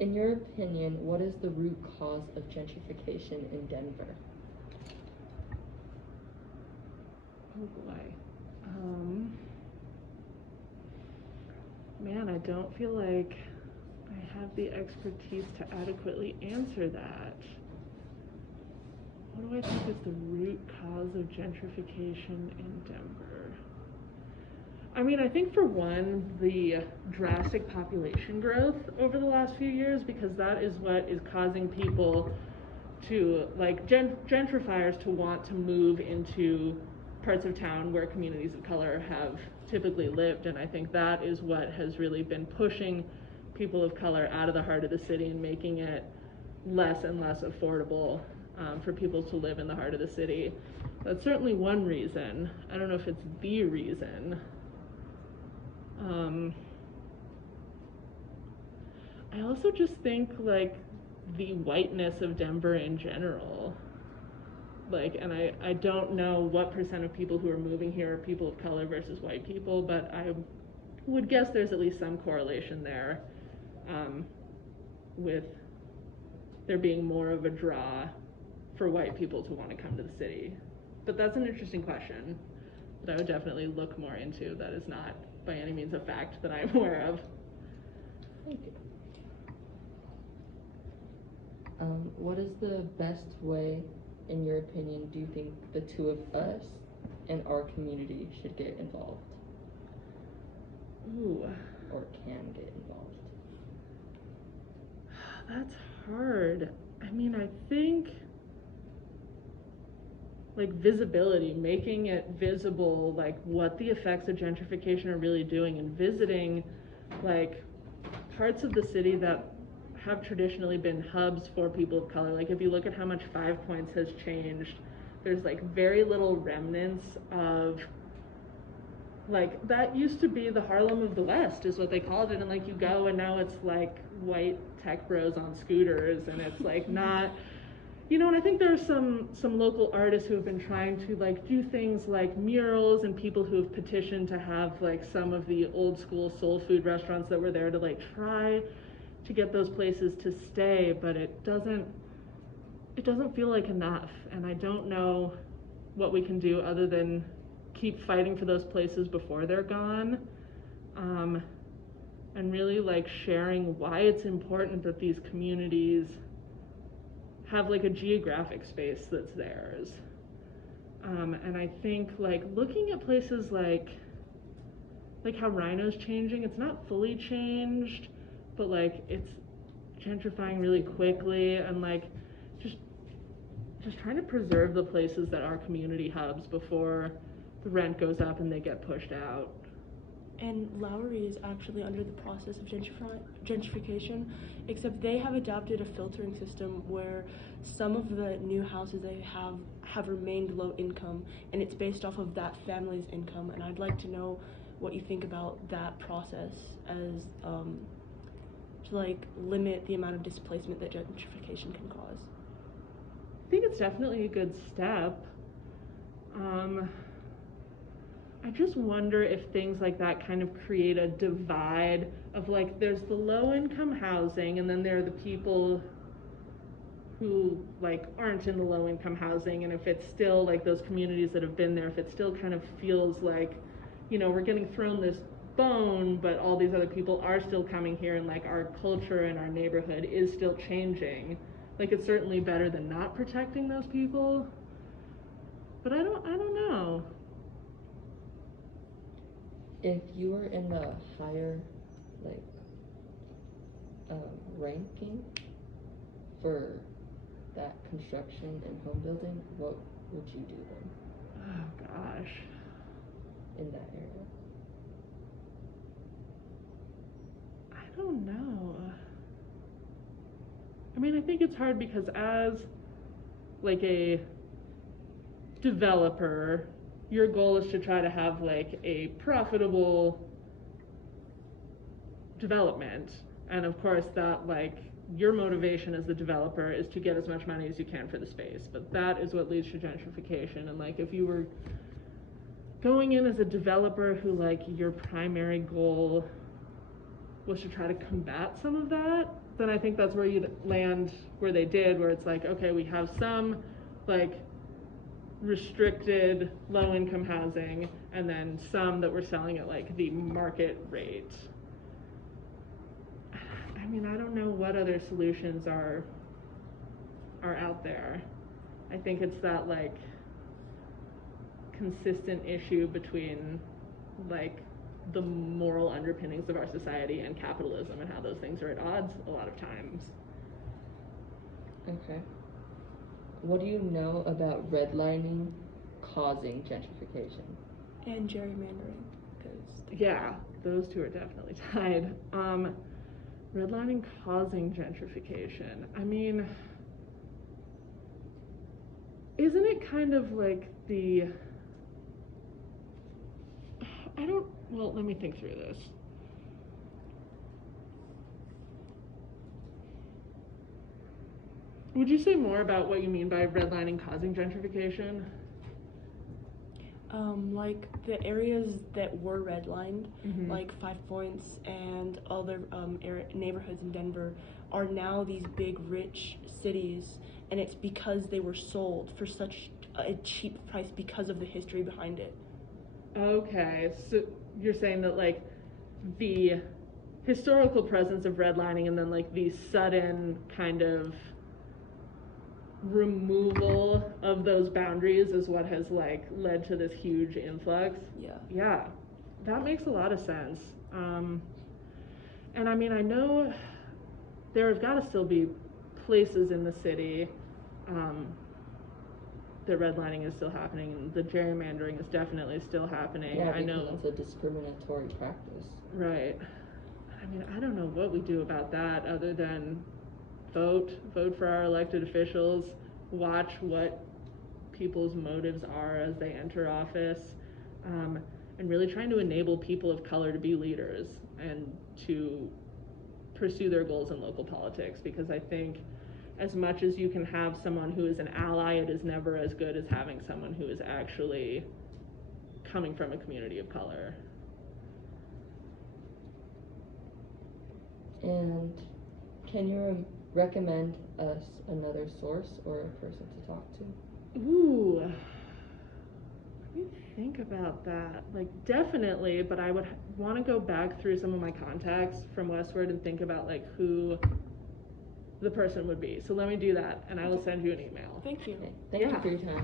In your opinion, what is the root cause of gentrification in Denver? Oh boy. Man, I don't feel like I have the expertise to adequately answer that. What do I think is the root cause of gentrification in Denver? I mean, I think for one, the drastic population growth over the last few years, because that is what is causing people to, like, gentrifiers to want to move into parts of town where communities of color have typically lived. And I think that is what has really been pushing people of color out of the heart of the city and making it less and less affordable for people to live in the heart of the city. That's certainly one reason. I don't know if it's the reason. I also just think, like, the whiteness of Denver in general. Like, and I don't know what percent of people who are moving here are people of color versus white people, but I would guess there's at least some correlation there, with there being more of a draw for white people to want to come to the city. But that's an interesting question that I would definitely look more into. That is not by any means a fact that I'm aware of. Thank you. What is the best way, in your opinion, do you think the two of us and our community should get involved? Ooh. Or can get involved? That's hard. I mean, I think, like, visibility, making it visible, like, what the effects of gentrification are really doing, and visiting, like, parts of the city that have traditionally been hubs for people of color. Like, if you look at how much Five Points has changed, there's, like, very little remnants of, like, that used to be the Harlem of the West is what they called it, and, like, you go and now it's like white tech bros on scooters, and it's like not, you know. And I think there are some local artists who have been trying to, like, do things like murals, and people who have petitioned to have, like, some of the old school soul food restaurants that were there to, like, try to get those places to stay, but it doesn't feel like enough. And I don't know what we can do other than keep fighting for those places before they're gone, and really, like, sharing why it's important that these communities have, like, a geographic space that's theirs. And I think, like, looking at places like how Rhino's changing, it's not fully changed, but, like, it's gentrifying really quickly, and, like, just trying to preserve the places that are community hubs before the rent goes up and they get pushed out. And Lowry is actually under the process of gentrification, except they have adopted a filtering system where some of the new houses they have remained low income, and it's based off of that family's income. And I'd like to know what you think about that process as to, like, limit the amount of displacement that gentrification can cause. I think it's definitely a good step. I just wonder if things like that kind of create a divide of, like, there's the low-income housing, and then there are the people who, like, aren't in the low-income housing, and if it's still, like, those communities that have been there, if it still kind of feels like, you know, we're getting thrown this bone, but all these other people are still coming here, and, like, our culture and our neighborhood is still changing. Like, it's certainly better than not protecting those people, but I don't know. If you were in the higher, like, ranking for that construction and home building, what would you do then? Oh gosh. In that area? I don't know. I mean, I think it's hard because as, like, a developer, your goal is to try to have, like, a profitable development. And of course that, like, your motivation as the developer is to get as much money as you can for the space. But that is what leads to gentrification. And, like, if you were going in as a developer who, like, your primary goal was to try to combat some of that, then I think that's where you'd land where they did, where it's like, okay, we have some like restricted low-income housing, and then some that we're selling at like the market rate. I mean, I don't know what other solutions are out there. I think it's that like consistent issue between like the moral underpinnings of our society and capitalism, and how those things are at odds a lot of times. Okay. What do you know about redlining causing gentrification? And gerrymandering, because Yeah, those two are definitely tied. Redlining causing gentrification. I mean, isn't it kind of like well, let me think through this. Would you say more about what you mean by redlining causing gentrification? like the areas that were redlined, Mhm. like Five Points and other neighborhoods in Denver, are now these big rich cities, and it's because they were sold for such a cheap price because of the history behind it. Okay, so you're saying that like the historical presence of redlining and then like the sudden kind of removal of those boundaries is what has like led to this huge influx. Yeah, that makes a lot of sense. And I mean, I know there have got to still be places in the city that redlining is still happening, and the gerrymandering is definitely still happening. Yeah, I know because it's a discriminatory practice. Right. I mean, I don't know what we do about that other than vote for our elected officials, watch what people's motives are as they enter office, and really trying to enable people of color to be leaders and to pursue their goals in local politics, because I think as much as you can have someone who is an ally, it is never as good as having someone who is actually coming from a community of color. And can you recommend us another source or a person to talk to? Ooh, let me think about that. Like, definitely, but I would want to go back through some of my contacts from Westward and think about like who the person would be. So let me do that, and I will send you an email. Thank you. Okay. Thank you for your time.